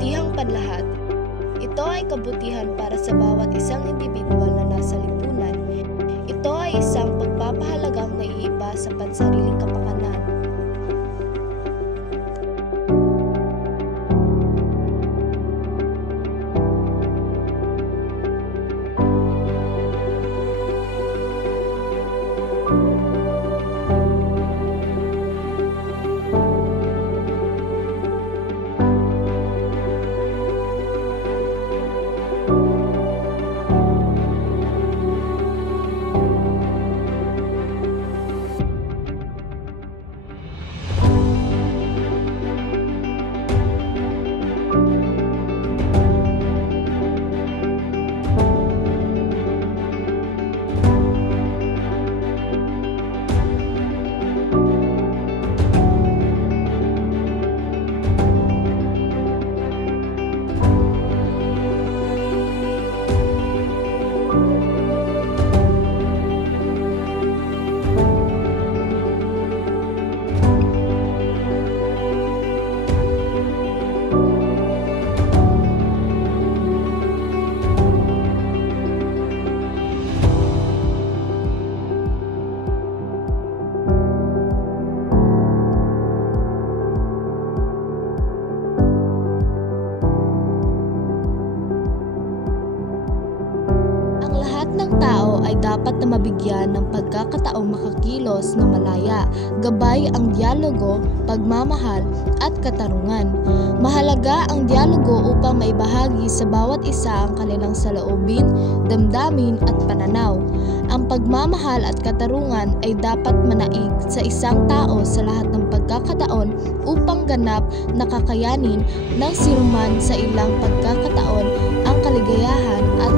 kabutihang panlahat. Ito ay kabutihan para sa bawat isang individual na nasa lipunan. Ito ay isang pagpapahalagang naiiba sa pansariling kapakanan. Ng tao ay dapat na mabigyan ng pagkakataong makakilos ng malaya, gabay ang dialogo, pagmamahal at katarungan. Mahalaga ang dialogo upang maibahagi sa bawat isa ang kanilang saloobin, damdamin at pananaw. Ang pagmamahal at katarungan ay dapat manaig sa isang tao sa lahat ng pagkakataon upang ganap na kakayanin ng sinuman sa ilang pagkakataon ang kaligayahan at